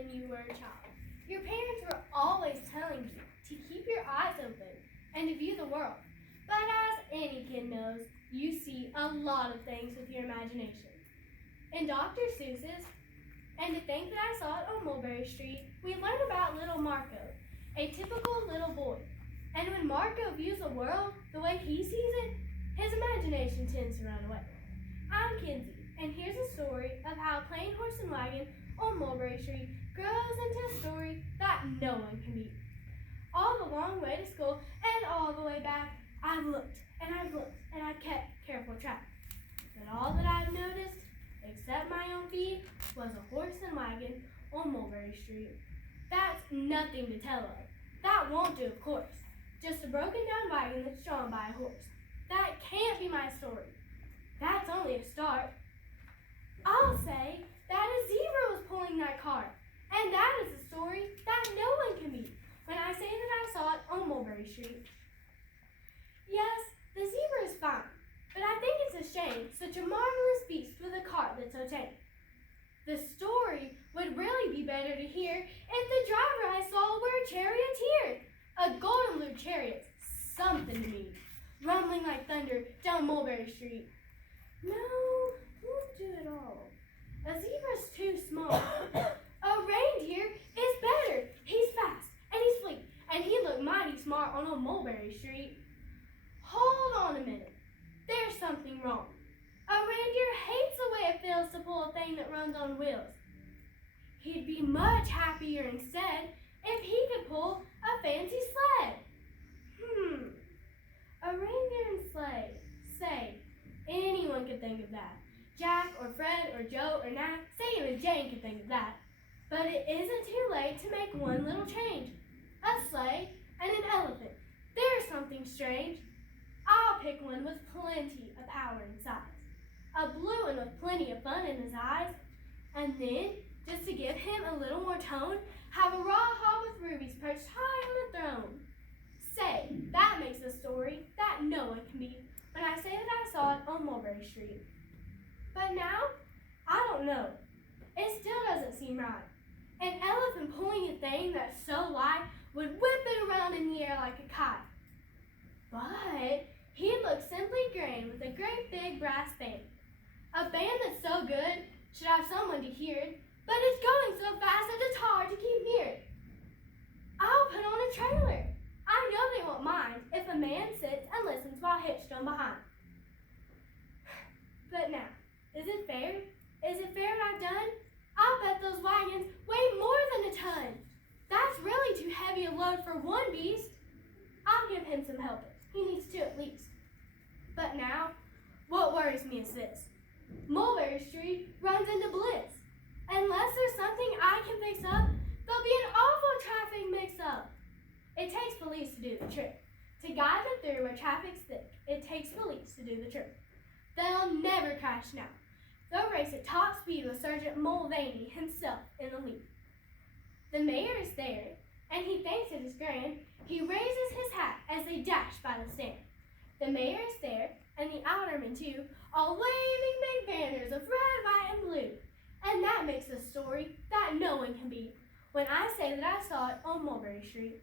when you were a child. Your parents were always telling you to keep your eyes open and to view the world. But as any kid knows, you see a lot of things with your imagination. In Dr. Seuss's And to Think That I Saw It on Mulberry Street, we learn about little Marco, a typical little boy. And when Marco views the world the way he sees it, his imagination tends to run away. I'm Kenzie, and here's a story of how a plain horse and wagon on Mulberry Street grows into a story that no one can beat. All the long way to school and all the way back, I've looked and I've kept careful track. But all that I've noticed, except my own feet, was a horse and wagon on Mulberry Street. That's nothing to tell of. That won't do, of course. Just a broken down wagon that's drawn by a horse. That can't be my story. That's only a start. I'll say that a zebra was pulling that cart, and that is a story that no one can beat when I say that I saw it on Mulberry Street. Yes, the zebra is fine, but I think it's a shame such a marvelous beast with a cart that's so tame. The story would really be better to hear if the driver I saw were a charioteer, a golden blue chariot, something to me, rumbling like thunder down Mulberry Street. No, won't do it all. A zebra's too small. A reindeer is better. He's fast and he's fleet, and he looked mighty smart on old Mulberry Street. Hold on a minute. There's something wrong. A reindeer hates the way it feels to pull a thing that runs on wheels. He'd be much happier instead if he could pull a fancy sled. A reindeer and sleigh. Say, anyone could think of that. Jack or Fred or Joe or Nat, say even Jane could think of that. But it isn't too late to make one little change. A sleigh and an elephant. There's something strange. I'll pick one with plenty of power and size. A blue one with plenty of fun in his eyes. And then, just to give him a little more tone, have a raw hall with rubies perched high on a throne. Say, that makes a story that no one can beat when I say that I saw it on Mulberry Street. But now, I don't know. It still doesn't seem right. An elephant pulling a thing that's so light would whip it around in the air like a kite. But he looks simply grand with a great big brass band. A band that's so good should have someone to hear it, but it's going so fast that it's hard to keep near it. I'll put on a trailer. I know they won't mind if a man sits and listens while hitched on behind. But now, is it fair? Is it fair what I've done? I'll bet those wagons weigh more than a ton. That's really too heavy a load for one beast. I'll give him some helpers. He needs two at least. But now, what worries me is this. Mulberry Street runs into bliss. Unless there's something I can fix up, there'll be an awful traffic mix-up. It takes police to do the trick. To guide them through where traffic's thick, it takes police to do the trick. They'll never crash now. They'll race at top speed with Sergeant Mulvaney himself in the lead. The mayor is there, and he thinks it is grand. He raises his hat as they dash by the stand. The mayor is there, and the aldermen too, all waving big banners of red, white, and blue. And that makes a story that no one can beat when I say that I saw it on Mulberry Street.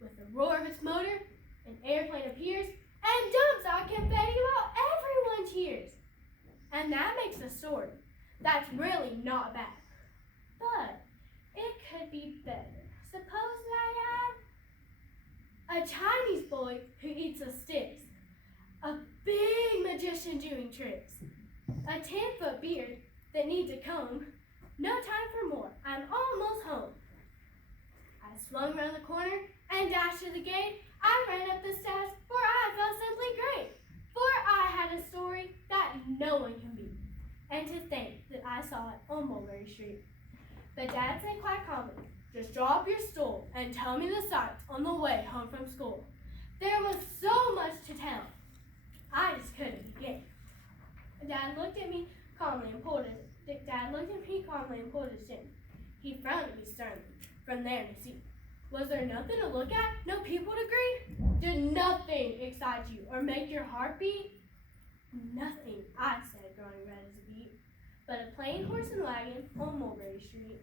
With the roar of its motor, an airplane appears and dumps out confetti while everyone cheers. And that makes a story that's really not bad. But it could be better. Suppose that I had a Chinese boy who eats the sticks, a big magician doing tricks, a 10-foot beard that needs a comb. No time for more. I'm almost home. I swung around the corner and dashed to the gate. I ran up the steps, for I felt simply great. For I had a story that no one can beat. And to think that I saw it on Mulberry Street. The dad said quite calmly, just draw up your stool and tell me the sights on the way home from school. There was so much to tell. I just couldn't begin. Dad looked at me calmly and pulled his chin. He frowned at me sternly. From there to see. Was there nothing to look at? No people to greet? Did nothing excite you or make your heart beat? Nothing, I said, growing red as a beet, but a plain horse and wagon on Mulberry Street.